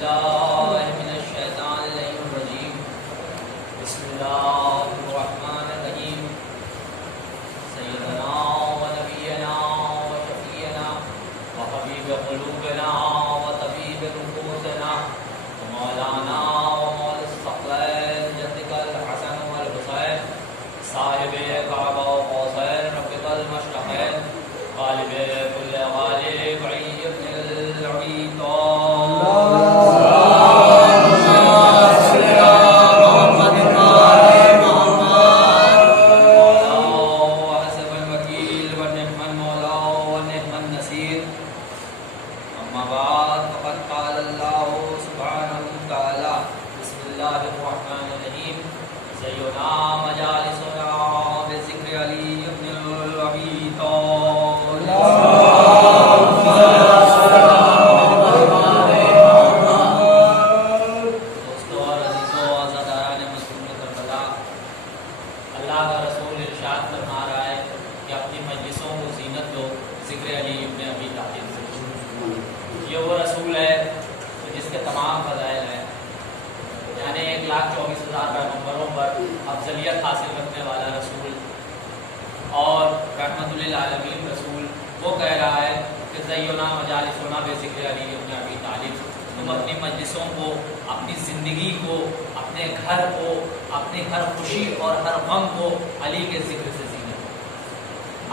بالله من الشيطان الرجيم. بسم الله الرحمن الرحيم. سيدنا ونبينا وشفيعنا وحبيب قلوبنا وطبيب نفوسنا ومولانا ومولى الثقلين جدك الحسن والحسين صاحب كعبة وقوسين ربك المشرقين غالب كل غالب عي بن العبيد.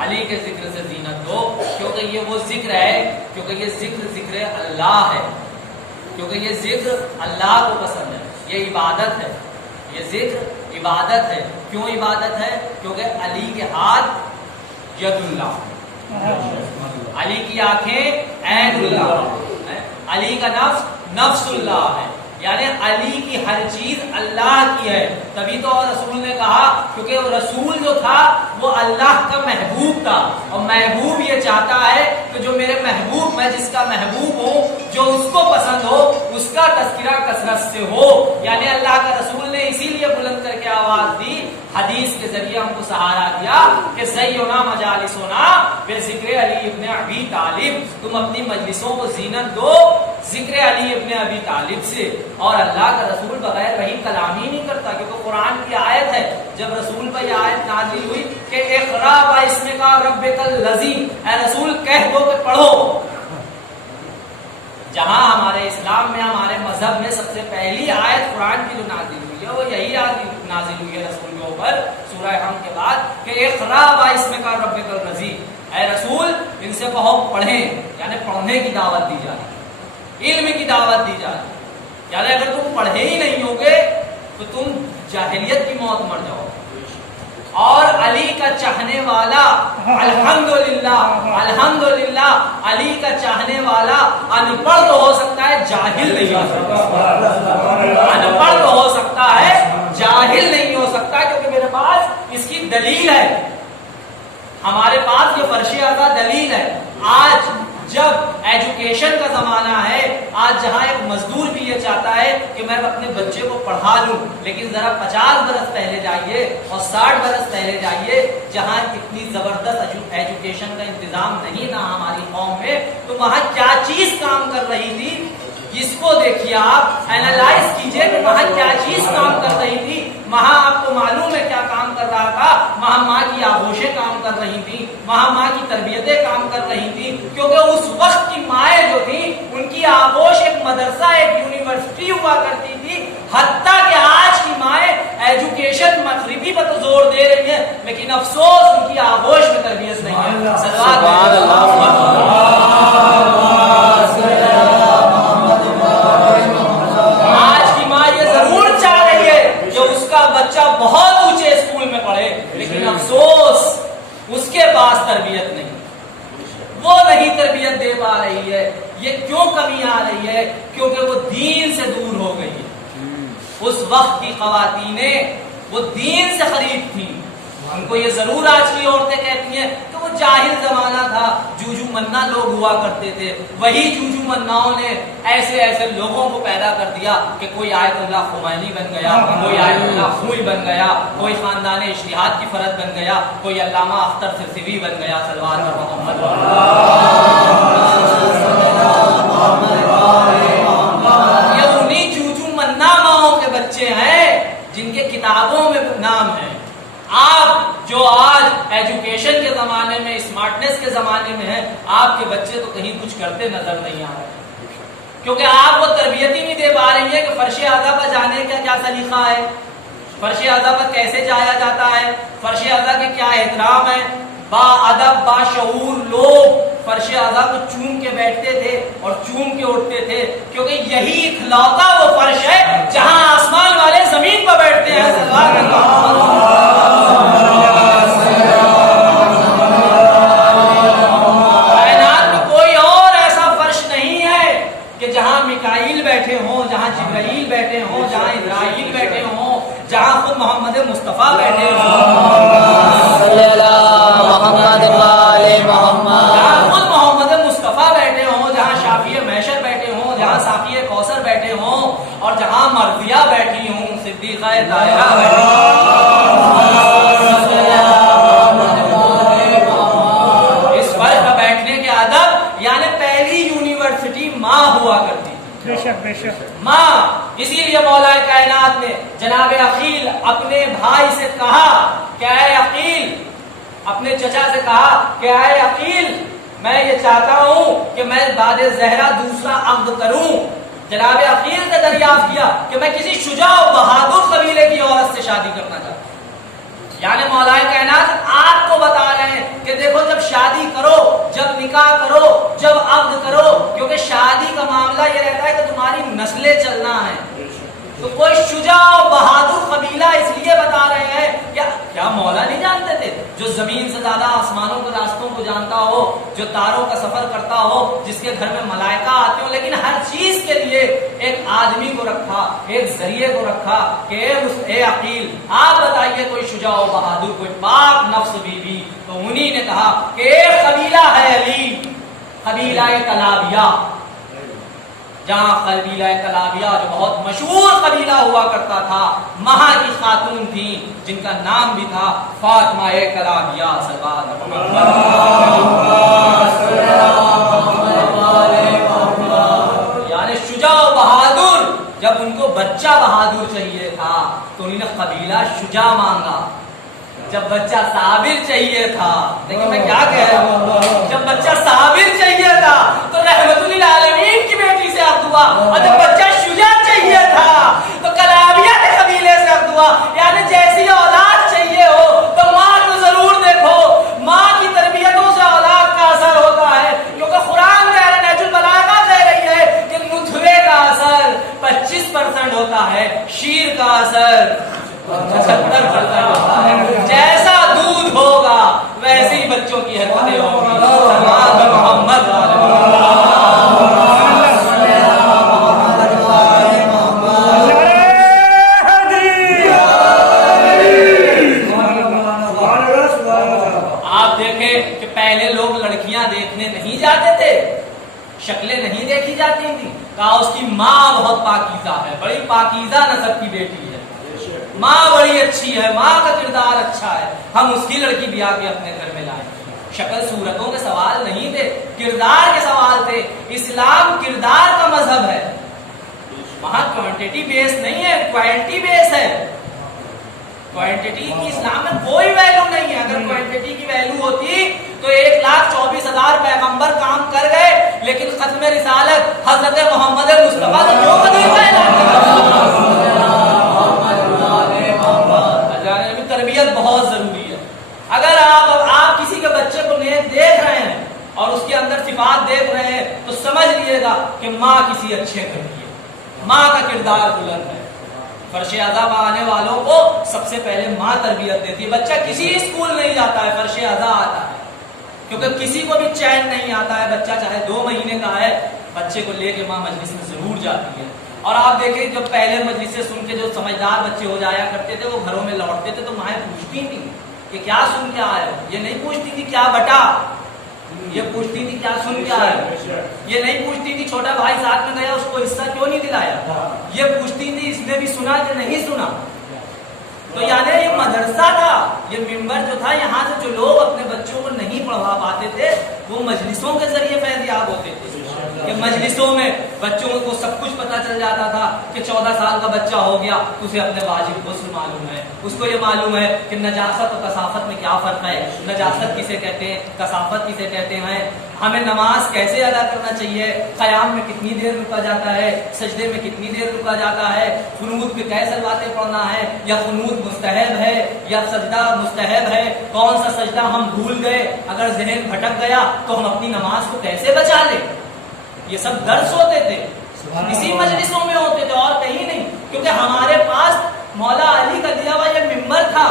علی کے ذکر سے زینت دو، کیونکہ یہ وہ ذکر ہے، کیونکہ یہ ذکر اللہ ہے، کیونکہ یہ ذکر اللہ کو پسند ہے، یہ عبادت ہے، یہ ذکر عبادت ہے۔ کیوں عبادت ہے؟ کیونکہ علی کے ہاتھ ید اللہ، علی کی آنکھیں عین اللہ، علی کا نفس نفس اللہ ہے، یعنی علی کی ہر چیز اللہ کی ہے۔ تبھی تو رسول نے کہا، کیونکہ رسول جو تھا وہ اللہ کا محبوب تھا، اور محبوب یہ چاہتا ہے کہ جو میرے محبوب، میں جس کا محبوب ہوں، جو اس کو پسند ہو، اس کا تذکرہ کثرت سے ہو۔ یعنی اللہ کا رسول نے اسی لیے بلند کر کے آواز دی، حدیث کے ذریعے ہم کو سہارا دیا کہ زینا مجالسنا بذکر علی ابن ابی طالب، تم اپنی مجلسوں کو زینت دو ذکر علی ابن ابی طالب سے۔ اور اللہ کا رسول بغیر وحی کلام ہی نہیں کرتا، کیونکہ قرآن کی آیت ہے، جب رسول پر یہ آیت نازل ہوئی کہ اقرا باسمک ربک الذی، اے رسول کہہ دو کہ پڑھو۔ جہاں ہمارے اسلام میں، ہمارے مذہب میں سب سے پہلی آیت قرآن کی جو نازل ہوئی ہے وہ یہی نازل ہوئی ہے رسول کے اوپر سورہ حم کے بعد کہ اقرا باسمک ربک الذی، اے رسول ان سے کہو پڑھیں، یعنی پڑھنے کی دعوت دی جائے، علم کی دعوت دی جائے۔ یعنی اگر تم پڑھے ہی نہیں ہوگے تو تم جاہلیت کی موت مر جاؤ۔ اور علی کا چاہنے والا الحمدللہ الحمدللہ، علی کا چاہنے والا ان پڑھ تو ہو سکتا ہے، جاہل نہیں ہو سکتا، ان پڑھ تو ہو سکتا ہے، جاہل نہیں ہو سکتا، کیونکہ میرے پاس اس کی دلیل ہے، ہمارے پاس یہ فرش اعضا دلیل ہے۔ آج جب ایجوکیشن کا زمانہ ہے، آج جہاں ایک مزدور بھی یہ چاہتا ہے کہ میں اپنے بچے کو پڑھا لوں، لیکن ذرا 50 برس پہلے جائیے اور 60 برس پہلے جائیے، جہاں اتنی زبردست ایجوکیشن کا انتظام نہیں تھا ہماری قوم میں، تو وہاں کیا چیز کام کر رہی تھی، اس کو دیکھیے، آپ اینالائز کیجئے کہ وہاں کیا چیز کام کر رہی تھی۔ وہاں آپ کو معلوم ہے کیا کام کر رہا تھا، وہاں ماں کی آغوشیں کام کر رہی تھی، وہاں ماں کی تربیتیں کام کر رہی تھی، کیونکہ اس وقت کی مائیں جو تھی ان کی آغوش ایک مدرسہ، ایک یونیورسٹی ہوا کرتی تھی۔ حتیٰ کہ آج کی مائیں ایجوکیشن مغربی پر تو زور دے رہی ہیں، لیکن افسوس ان کی آغوش میں تربیت نہیں ہے۔ سبحان اللہ۔ بچہ بہت اونچے اسکول میں پڑھے، لیکن افسوس اس کے پاس تربیت نہیں، وہ نہیں تربیت دے پا رہی ہے۔ یہ کیوں کمی آ رہی ہے؟ کیونکہ وہ دین سے دور ہو گئی ہے۔ اس وقت کی خواتینیں وہ دین سے قریب تھیں، ان کو یہ ضرور آج کی عورتیں کہتی ہیں کہ وہ جاہل زمانہ تھا، جوجو منا لوگ ہوا کرتے تھے، وہی جوجو مناؤں نے ایسے ایسے لوگوں کو پیدا کر دیا کہ کوئی آیت اللہ خمینی بن گیا، کوئی آیت اللہ خوئی بن گیا، کوئی خاندان اجتہاد کی فرد بن گیا، کوئی علامہ اختر سرسوی بن گیا۔ صلوات محمد۔ بچے ہیں جن کے کتابوں میں نام ہے. آپ جو آج ایجوکیشن کے زمانے میں، اسمارٹنیس کے زمانے میں ہیں، آپ کے بچے تو کہیں کچھ کرتے نظر نہیں آ رہے، کیونکہ آپ وہ تربیت ہی نہیں دے پا رہی ہیں کہ فرش اعضاء پر جانے کا کیا سلیقہ ہے، فرش اعضاء پر کیسے جایا جاتا ہے، فرش اعضاء کے کیا احترام ہے. با ادب با شعور لوگ فرش اعضاء کو چوم کے بیٹھتے تھے اور چوم کے اٹھتے تھے، کیونکہ یہی اکلوتا وہ فرش ہے جہاں آسمان والے زمین پر بیٹھتے ہیں. کائنات میں کوئی اور ایسا فرش نہیں ہے کہ جہاں میکائیل بیٹھے ہوں، جہاں جبرائیل بیٹھے ہوں، جہاں اسرائیل بیٹھے ہوں، جہاں خود محمد مصطفیٰ بیٹھے ہوں، جہاں خود محمد مصطفیٰ بیٹھے ہوں، جہاں شافی محشر بیٹھے ہوں، جہاں ساقی کوثر بیٹھے ہوں، اور جہاں مرضیہ بیٹھی ہوں، صدیقہ طاہرہ بیٹھی ہوں. اس فرش پر بیٹھنے کے ادب یعنی پہلی یونیورسٹی ماں ہوا کرتی تھی. بے شک بے شک ماں. اسی لیے مولا کائنات نے جناب عقیل اپنے بھائی سے کہا کہ اے عقیل، اپنے چچا سے کہا کہ اے عقیل، میں یہ چاہتا ہوں کہ میں بعد زہرا دوسرا عقد کروں. جناب عقیل نے دریافت کیا کہ میں کسی شجاع و بہادر قبیلے کی عورت سے شادی کرنا چاہتا ہوں. یعنی مولا کائنات آپ کو بتا رہے ہیں کہ دیکھو، جب شادی کرو، جب نکاح کرو، جب عقد کرو، کیونکہ شادی کا معاملہ یہ رہتا ہے کہ تمہاری نسلیں چلنا ہے، تو کوئی شجاع و بہادر قبیلہ اس لیے بتا رہے ہیں کہ کیا مولا نہیں جانتے تھے جو زمین سے زیادہ آسمانوں کے راستوں کو جانتا ہو، جو تاروں کا سفر کرتا ہو، جس کے گھر میں ملائکہ آتے ہو، لیکن ہر چیز کے لیے ایک آدمی کو رکھا، ایک ذریعے کو رکھا کہ اے عقیل آپ بتائیے کوئی شجاع و بہادر، کوئی پاک نفس بیوی. تو انہی نے کہا کہ ایک قبیلہ ہے علی، قبیلہ کلابیہ. جہاں قبیلہ کلابیہ جو بہت مشہور قبیلہ ہوا کرتا تھا، وہاں کی خاتون تھیں جن کا نام بھی تھا فاطمہ کلابیہ. یعنی شجاع و بہادر. جب ان کو بچہ بہادر چاہیے تھا تو انہوں نے قبیلہ شجاع مانگا. جب بچہ صابر چاہیے تھا، لیکن میں کیا کہہ رہا ہوں، جب بچہ صابر چاہیے تھا تو رحمت للعالمین کی بیٹی سے عقد ہوا، اور جب بچہ شجاع چاہیے تھا تو کلابیہ کے قبیلے سے عقد ہوا. یعنی جیسی اولاد چاہیے ہو تو ماں کو ضرور دیکھو، ماں کی تربیتوں سے اولاد کا اثر ہوتا ہے، کیونکہ قرآن میں نہج البلاغہ کہہ رہی ہے کہ نطفے کا اثر 25% ہوتا ہے، شیر کا اثر 75% ہوتا ہے. جیسا دودھ ہوگا ویسے ہی بچوں کی حرکتیں ہوں گی. محمد آپ دیکھیں کہ پہلے لوگ لڑکیاں دیکھنے نہیں جاتے تھے، شکلیں نہیں دیکھی جاتی تھی. کہا اس کی ماں بہت پاکیزہ ہے، بڑی پاکیزہ نسب کی بیٹی ہے، ماں بڑی اچھی ہے، ماں کا کردار اچھا ہے، ہم اس کی لڑکی بھی آ کے اپنے گھر میں لائیں. شکل صورتوں کے سوال نہیں تھے، کردار کے سوال تھے. اسلام کردار کا مذہب ہے، وہاں کوانٹٹی بیس نہیں ہے، کوالٹی بیس ہے. کوانٹٹی کی اسلام میں کوئی ویلو نہیں ہے. اگر کوانٹٹی کی ویلو ہوتی تو 1,24,000 پیغمبر کام کر گئے، لیکن ختم رسالت حضرت محمد مصطفیٰ نے جو تربیت بہت ضروری ہے. اگر آپ کسی کے بچے کو نیک دیکھ رہے ہیں اور اس کے اندر صفات دیکھ رہے ہیں تو سمجھ لیجیے گا کہ ماں کسی اچھے گھر کی ہے، ماں کا کردار بلند ہے. فرش اعضاء پر آنے والوں کو سب سے پہلے ماں تربیت دیتی ہے. بچہ کسی اسکول نہیں جاتا ہے، فرش اعضاء آتا ہے، کیونکہ کسی کو بھی چین نہیں آتا ہے. بچہ چاہے 2 مہینے کا ہے، بچے کو لے کے ماں مجلس میں ضرور جاتی ہے. اور آپ دیکھیں جو پہلے مجلس سے سن کے جو سمجھدار بچے ہو جایا کرتے تھے وہ گھروں میں لوٹتے تھے تو مائیں پوچھتی تھی کہ کیا سن کے آئے ہو. یہ نہیں پوچھتی تھی کیا بٹا، یہ پوچھتی تھی کیا سن کے آئے ہو. یہ نہیں پوچھتی تھی چھوٹا بھائی ساتھ میں گیا اس کو حصہ کیوں نہیں دلایا. یہ پوچھتی تھی اس نے بھی سنا کہ نہیں سنا. تو یعنی یہ مدرسہ تھا، یہ منبر جو تھا، یہاں سے جو لوگ اپنے بچوں کو نہیں پڑھوا پاتے تھے وہ مجلسوں کے ذریعے فیض یاب ہوتے تھے. کہ مجلسوں میں بچوں کو سب کچھ پتا چل جاتا تھا کہ 14 سال کا بچہ ہو گیا تو اسے اپنے واجب غسل معلوم ہے، اس کو یہ معلوم ہے کہ نجاست اور کثافت میں کیا فرق ہے، نجاست کسے کہتے ہیں، کثافت کسے کہتے ہیں، ہمیں نماز کیسے ادا کرنا چاہیے، قیام میں کتنی دیر رکا جاتا ہے، سجدے میں کتنی دیر رکا جاتا ہے، قنوت میں کیسے باتیں پڑھنا ہے، یا قنوت مستحب ہے یا سجدہ مستحب ہے، کون سا سجدہ ہم بھول گئے، اگر ذہن بھٹک گیا تو ہم اپنی نماز کو کیسے بچا لیں، یہ سب درس ہوتے تھے، اسی مجلسوں میں ہوتے تھے اور کہیں نہیں، کیونکہ ہمارے پاس مولا علی کا دیا ہوا یہ ممبر تھا،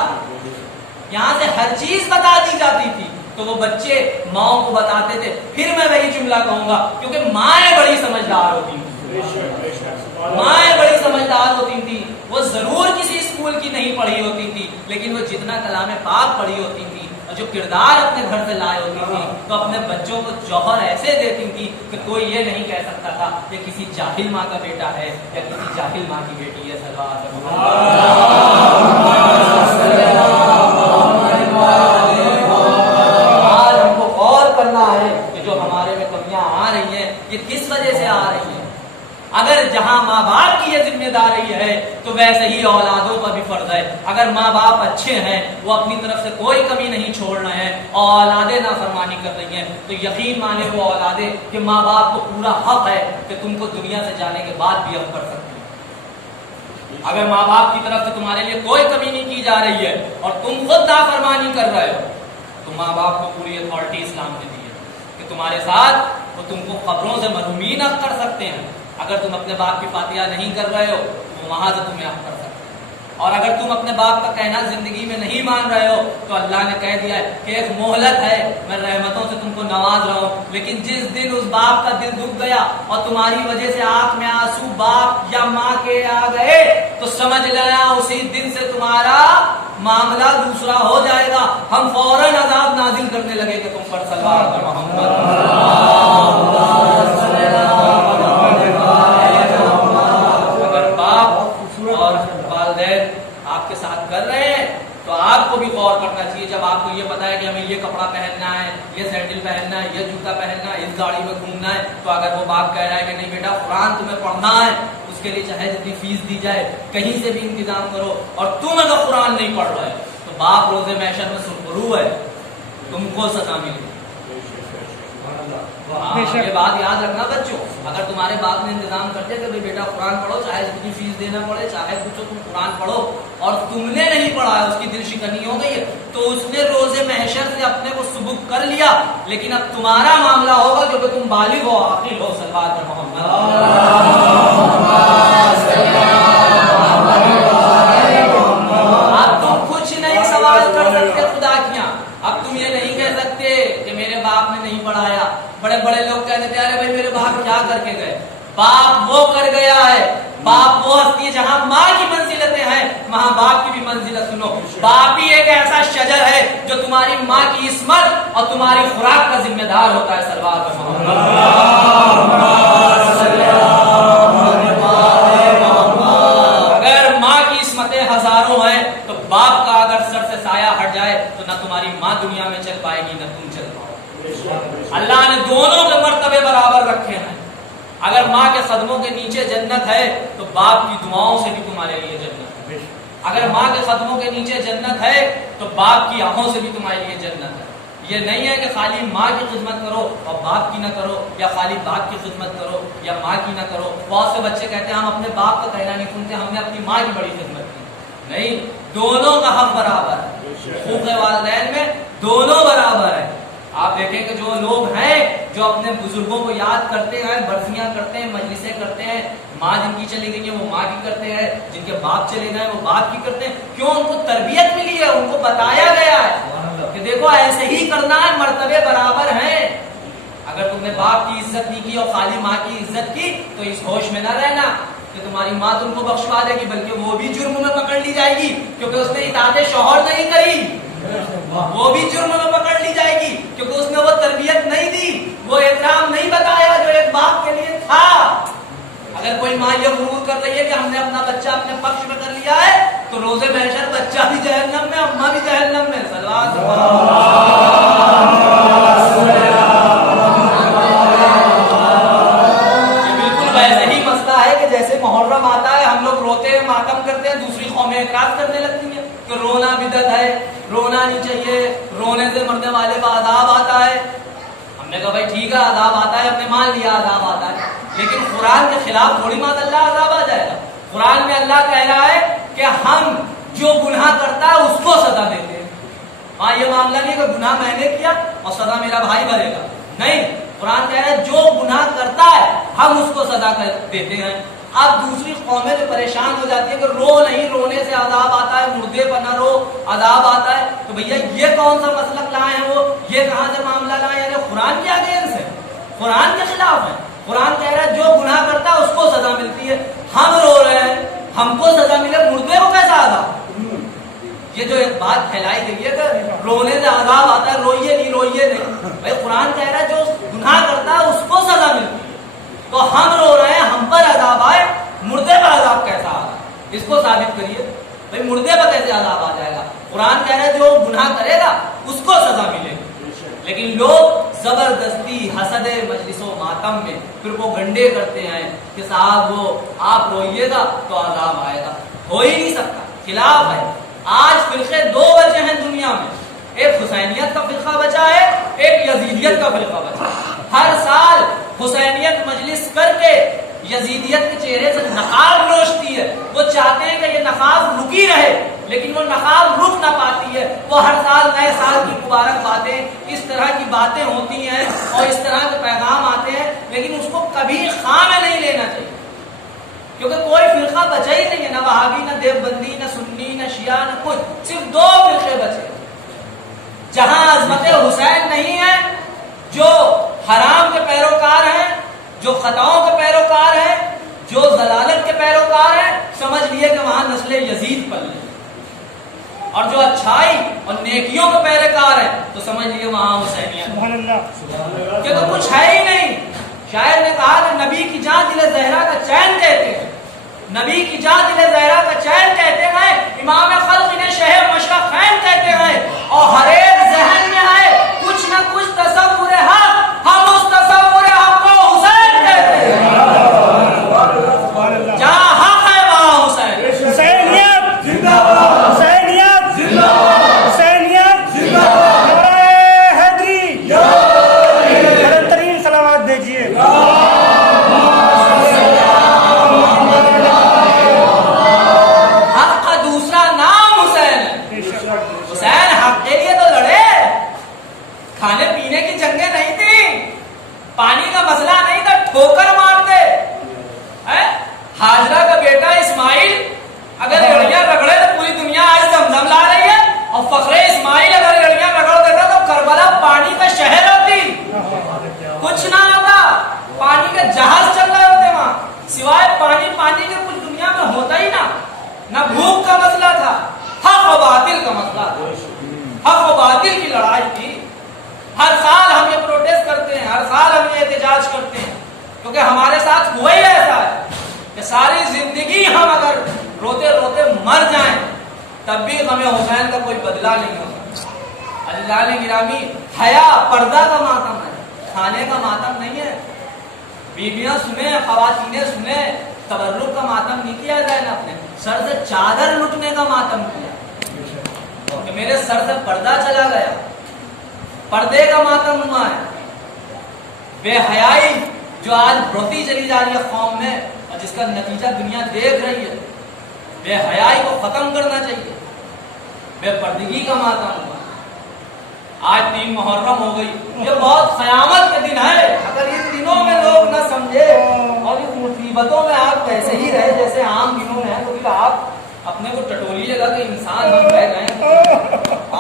یہاں سے ہر چیز بتا دی جاتی تھی، تو وہ بچے ماؤں کو بتاتے تھے۔ پھر میں وہی جملہ کہوں گا، کیونکہ مائیں بڑی سمجھدار ہوتی تھی، مائیں بڑی سمجھدار ہوتی تھی، وہ ضرور کسی اسکول کی نہیں پڑھی ہوتی تھی، لیکن وہ جتنا کلام پاک پڑھی ہوتی تھی اور جو کردار اپنے گھر سے لائے ہوتی تھی، تو اپنے بچوں کو جوہر ایسے دیتی تھی کہ کوئی یہ نہیں کہہ سکتا تھا کہ کسی جاہل ماں کا بیٹا ہے یا کسی جاہل ماں کی بیٹی ہے۔ آج ہم کو غور کرنا ہے کہ جو ہمارے میں کمیاں آ رہی ہیں یہ کس وجہ سے آ رہی ہیں۔ اگر جہاں ماں باپ کی یہ ذمہ داری ہے تو ویسے ہی اولادوں پر بھی فرض ہے، اگر ماں باپ اچھے ہیں، وہ اپنی طرف سے کوئی کمی نہیں چھوڑ رہے ہیں اور اولادیں نافرمانی کر رہی ہیں، تو یقین مانے وہ اولادیں کہ ماں باپ کو پورا حق ہے کہ تم کو دنیا سے جانے کے بعد بھی ہم کر سکتے ہیں۔ اگر ماں باپ کی طرف سے تمہارے لیے کوئی کمی نہیں کی جا رہی ہے اور تم خود نافرمانی کر رہے ہو، تو ماں باپ کو پوری اتھارٹی اسلام نے دی ہے کہ تمہارے ساتھ وہ تم کو قبروں سے محرومی نہ کر سکتے ہیں۔ اگر تم اپنے باپ کی فاتحہ نہیں کر رہے ہو تو وہاں سے تمہیں آپ کر سکتے ہیں، اور اگر تم اپنے باپ کا کہنا زندگی میں نہیں مان رہے ہو تو اللہ نے کہہ دیا ہے کہ ایک مہلت ہے، میں رحمتوں سے تم کو نواز رہا ہوں، لیکن جس دن اس باپ کا دل دکھ گیا اور تمہاری وجہ سے آنکھ میں آنسو باپ یا ماں کے آ گئے تو سمجھ لینا اسی دن سے تمہارا معاملہ دوسرا ہو جائے گا، ہم فوراً عذاب نازل کرنے لگے کہ تم پر صلوات آپ کے ساتھ کر رہے ہیں تو آپ کو بھی غور کرنا چاہیے۔ جب آپ کو یہ پتا ہے کہ ہمیں یہ کپڑا پہننا ہے، یہ سینڈل پہننا ہے، یہ جوتا پہننا ہے، اس گاڑی میں گھومنا ہے، تو اگر وہ باپ کہہ رہا ہے کہ نہیں بیٹا قرآن تمہیں پڑھنا ہے، اس کے لیے چاہے جتنی فیس دی جائے کہیں سے بھی انتظام کرو، اور تم اگر قرآن نہیں پڑھ رہے تو باپ روزے محشر میں سرخرو ہے، تم کو سزا ملے۔ یہ بات یاد رکھنا بچوں، اگر تمہارے باپ نے انتظام کرتے کہ بیٹا قرآن پڑھو، چاہے جتنی فیس دینا پڑے، چاہے کچھ تم قرآن پڑھو، اور تم نے نہیں پڑھا ہے، اس کی دل شکنی ہو گئی ہے، تو اس نے روزے محشر سے اپنے کو سبک کر لیا، لیکن اب تمہارا معاملہ ہوگا جو کہ تم بالغ ہو، عاقل ہو، صلوات پر محمد۔ اب تم کچھ نہیں سوال کر سکتے خدا کیا، اب تم یہ نہیں کہہ سکتے کہ میرے باپ نے نہیں پڑھایا۔ بڑے بڑے لوگ کہتے تھے ارے بھائی میرے باپ کیا کر کے گئے، باپ وہ کر گیا ہے، باپ وہ ہستی ہے جہاں ماں کی منزلتیں ہیں وہاں باپ کی بھی منزلت سنو، باپ ہی ایک ایسا شجر ہے جو تمہاری ماں کی عصمت اور تمہاری خوراک کا ذمہ دار ہوتا ہے۔ صلوات پر محمد۔ اگر ماں کی عصمتیں ہزاروں ہیں تو باپ کا اگر سر سے سایہ ہٹ جائے تو نہ تمہاری ماں دنیا میں چل پائے گی نہ تم چل پاؤ۔ اللہ نے دونوں کے مرتبے برابر رکھے ہیں، اگر ماں کے قدموں کے نیچے جنت ہے تو باپ کی دعاؤں سے بھی تمہارے لیے جنت ہے، اگر ماں کے قدموں کے نیچے جنت ہے تو باپ کی آنکھوں سے بھی تمہارے لیے جنت ہے۔ یہ نہیں ہے کہ خالی ماں کی خدمت کرو اور باپ کی نہ کرو، یا خالی باپ کی خدمت کرو یا ماں کی نہ کرو۔ بہت سے بچے کہتے ہیں ہم اپنے باپ کا کہنا نہیں سنتے، ہم نے اپنی ماں کی بڑی خدمت کی۔ نہیں، دونوں کا حق برابر ہے، حقوق والدین میں دونوں برابر ہے۔ آپ دیکھیں کہ جو لوگ ہیں جو اپنے بزرگوں کو یاد کرتے ہیں، برسیاں کرتے ہیں، مجلسیں کرتے ہیں، ماں جن کی چلی گئی ہے وہ ماں کی کرتے ہیں، جن کے باپ چلے گئے وہ باپ کی کرتے ہیں، کیوں؟ ان کو تربیت ملی ہے، ان کو بتایا گیا ہے کہ دیکھو ایسے ہی کرنا ہے، مرتبے برابر ہیں۔ اگر تم نے باپ کی عزت نہیں کی اور خالی ماں کی عزت کی تو اس ہوش میں نہ رہنا کہ تمہاری ماں تم کو بخشوا دے گی، بلکہ وہ بھی جرم میں پکڑ لی جائے گی کیونکہ اس نے اطاعت شوہر نہیں کری، وہ بھی جرم میں پکڑ لی جائے گی کیونکہ اس نے وہ تربیت نہیں دی، وہ احترام نہیں بتایا جو ایک باپ کے لیے تھا۔ اگر کوئی ماں یہ غرور کر رہی ہے کہ ہم نے اپنا بچہ اپنے پکش میں کر لیا ہے تو روزے محشر بچہ بھی جہنم میں، اماں بھی جہنم میں۔ صلوات اللہ۔ کرنے لگتی ہیں کہ رونا بدعت ہے، رونا نہیں چاہیے، رونے سے مرنے والے کا عذاب آتا ہے. ہم نے کہا بھائی ٹھیک ہے عذاب آتا ہے، ہم نے مان لیا عذاب آتا ہے، لیکن قرآن کے خلاف تھوڑی مات اللہ عذاب آ جائے گا. قرآن میں اللہ کہہ رہا ہے کہ ہم جو گناہ کرتا ہے اس کو سزا دیتے ہیں. ہاں یہ معاملہ نہیں کہ گناہ میں نے کیا اور سزا میرا بھائی بھرے گا، نہیں. قرآن کہہ رہا ہے جو گناہ کرتا ہے ہم اس کو سزا دیتے ہیں. اب دوسری قومیں جو پریشان ہو جاتی ہیں کہ رو نہیں، رونے سے عذاب آتا ہے، مردے پر نہ رو عذاب آتا ہے. تو بھیا یہ کون سا مسلک لائے ہیں وہ، یہ کہاں سے معاملہ لائے؟ یعنی قرآن کے اگینسٹ ہے، قرآن کے خلاف ہے. قرآن کہہ رہا ہے جو گناہ کرتا ہے اس کو سزا ملتی ہے. ہم رو رہے ہیں، ہم کو سزا ملے، مردے کو کیسا عذاب؟ یہ جو ایک بات پھیلائی گئی ہے کہ رونے سے عذاب آتا ہے، روئیے نہیں روئیے نہیں. بھائی قرآن کہہ رہا ہے جو گناہ کرتا ہے اس کو سزا ملتی ہے. تو ہم رو رہے ہیں، ہم پر عذاب آئے، مردے پر عذاب کیسا آ رہا ہے؟ اس کو ثابت کریے. بھائی مردے پر کیسے عذاب آ جائے گا؟ قرآن کہہ رہا ہے جو گناہ کرے گا اس کو سزا ملے گی. لیکن لوگ زبردستی حسد مجلس و ماتم میں پھر وہ گنڈے کرتے ہیں کہ صاحب وہ آپ روئیے گا تو عذاب آئے گا. ہو ہی نہیں سکتا، خلاف ہے. آج فرقے دو بچے ہیں دنیا میں، ایک حسینیت کا فرقہ بچا ہے، ایک یزیدیت کا فرقہ بچا ہے. ہر سال حسینیت مجلس کر کے یزیدیت کے چہرے سے نقاب نوچتی ہے. وہ چاہتے ہیں کہ یہ نقاب رکی رہے، لیکن وہ نقاب رک نہ پاتی ہے. وہ ہر سال نئے سال کی مبارک باتیں، اس طرح کی باتیں ہوتی ہیں اور اس طرح کے پیغام آتے ہیں، لیکن اس کو کبھی خواہ میں نہیں لینا چاہیے، کیونکہ کوئی فرقہ بچا ہی نہیں ہے، نہ وہابی، نہ دیوبندی، نہ سنی، نہ شیعہ، نہ کچھ. صرف دو فرقے بچے جہاں عظمت حسین نہیں ہے، جو حرام کے پیروکار ہیں، جو خطاؤں کے پیروکار ہیں، جو ضلالت کے پیروکار ہیں. سمجھ لیے کہ وہاں نسل یزید پل ہے. اور جو اچھائی اور نیکیوں کے پیروکار ہیں تو سمجھ لیے وہاں حسینیت. کیونکہ کچھ ہے ہی نہیں. شاعر نے کہا کہ نبی کی جان دل زہرا کا چین کہتے ہیں، نبی کی جان دل زہرا کا چین کہتے ہیں، امام خلق نے شہر مشرقین کہتے ہیں، اور ہر ایک ذہن میں ہے کچھ نہ کچھ تصور حق. ہم اس تصور حق کو حسین کہتے ہیں. جہاں حق ہے وہاں حسین. حسینیت زندہ باد، حسینیت زندہ باد، حسینیت زندہ باد. نعرہ حیدری، بلند ترین سلامات دیجیے. حق کا دوسرا نام حسین ہے. حسین حق کے لیے تو لڑے. کھانے پینے کی جنگیں نہیں تھی، پانی کا مسئلہ نہیں تھا، ٹھوکر مارتے. ہاجرہ کا بیٹا اسماعیل اگر لڑیاں رگڑے تو پوری دنیا آج زمزم لا رہی ہے، اور فخر اسماعیل اگر لڑیاں رگڑ دیتا تو کربلا پانی کا شہر ہوتی، کچھ نہ ہوتا. پانی کے جہاز چل رہے ہوتے وہاں، سوائے پانی پانی کے کچھ دنیا میں ہوتا ہی نہ بھوک کا مسئلہ تھا، حق و باطل کا مسئلہ تھا. حق و باطل کی لڑائی تھی. ہر سال ہم یہ پروٹیسٹ کرتے ہیں، ہر سال ہم یہ احتجاج کرتے ہیں، کیونکہ ہمارے ساتھ ہوا ہی ایسا ہے کہ ساری زندگی ہم اگر روتے روتے مر جائیں تب بھی ہمیں حسین کا کوئی بدلہ نہیں ہوگا. اللہ نے گرامی، حیا پردہ کا ماتم ہے، کھانے کا ماتم نہیں ہے. بیویاں سنیں، خواتینیں سنیں، تبرک کا ماتم نہیں کیا جائے نا، اپنے سر سے چادر لٹنے کا ماتم کیا کہ میرے سر سے پردہ چلا گیا. پردے کا ماتم ہوا ہے. بے حیائی جو آج بڑھتی چلی جا رہی ہے قوم میں اور جس کا نتیجہ دنیا دیکھ رہی ہے، بے حیائی کو ختم کرنا چاہیے. بے پردگی کا ماتم ہوا. آج 3 محرم ہو گئی، یہ بہت قیامت کے دن ہے. اگر ان دنوں میں لوگ نہ سمجھے اور ان مصیبتوں میں آپ ویسے ہی رہے جیسے عام دنوں میں ہیں، تو پھر آپ اپنے کو ٹٹولی لگا کہ انسان ہم رہ گئے ہیں.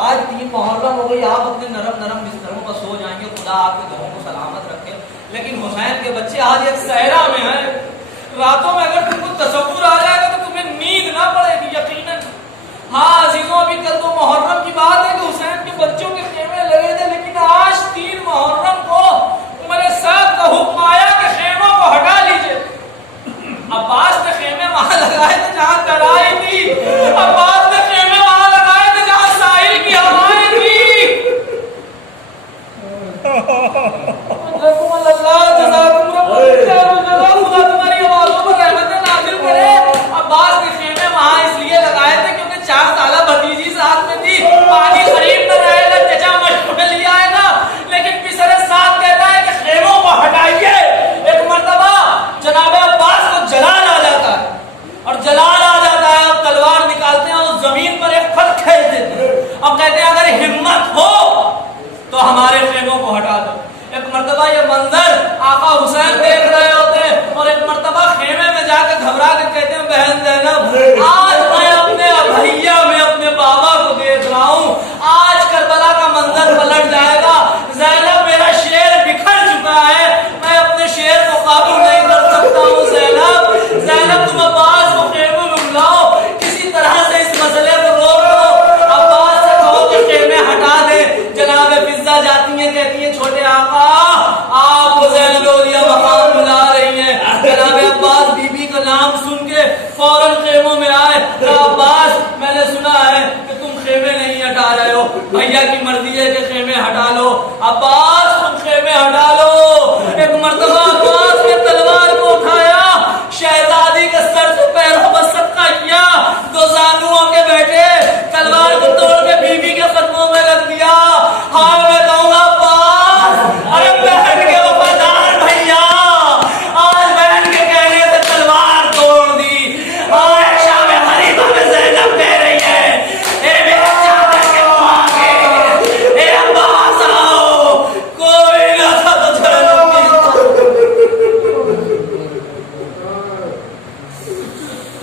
آج 3 محرم ہو گئی، آپ اپنے نرم نرم بستروں پر سو جائیں گے، خدا آپ کے گھروں کو سلامت رکھے. لیکن حسین کے بچے آج ایک صحرا میں ہیں. راتوں میں اگر تم کو تصور آ جائے گا تو تمہیں نیند نہ پڑے گی یقیناً. ہاں عزیزوں، ابھی کل تو محرم کی بات ہے کہ حسین کے بچوں کے خیمے لگے تھے، لیکن آج 3 محرم کو عمر سعد کا حکم آیا کہ خیموں کو ہٹا لیجیے. عباس نے خیمے وہاں لگائے تھے جہاں ترائی تھی، عباس نے خیمے وہاں لگائے تھے جہاں ساحل کی ہوائیں تھی. خدا تمہاری آوازوں پر رحمتیں نازل کرے. عباس نے خیمے وہاں اس لیے لگائے تھے کیونکہ 4 اور کہتے ہیں اگر ہمت ہو تو ہمارے خیموں کو ہٹا دو. ایک مرتبہ یہ منظر آقا حسین دیکھ رہے ہوتے ہیں اور ایک مرتبہ خیمے میں جا کے گھبرا کے کہتے ہیں بہن زینب آج میں اپنے بھیا میں اپنے بابا کو دیکھ رہا ہوں, آج کربلا کا منظر پلٹ جائے گا. زینب میرا شیر بکھر چکا ہے, میں اپنے شیر کو قابو نہیں کر سکتا ہوں. زینب تم عباس کو خیمے میں بلاؤ, کسی طرح سے اس مسئلے کو روک دو. عباس سے کہو کہ خیمے ہٹا دے. جناب فضہ جاتی ہیں کہتی ہیں چھوٹے آقا آپ کو زینب اولیاء مقام بلا رہی ہیں. جناب عباس بی بی کا نام سن کے فوراً خیموں میں آئے. عباس میں نے سنا ہے کہ تم خیمے نہیں ہٹا رہے ہو, بھیا کی مرضی ہے کہ خیمے ہٹا لو. عباس تم خیمے ہٹا لو. ایک مرتبہ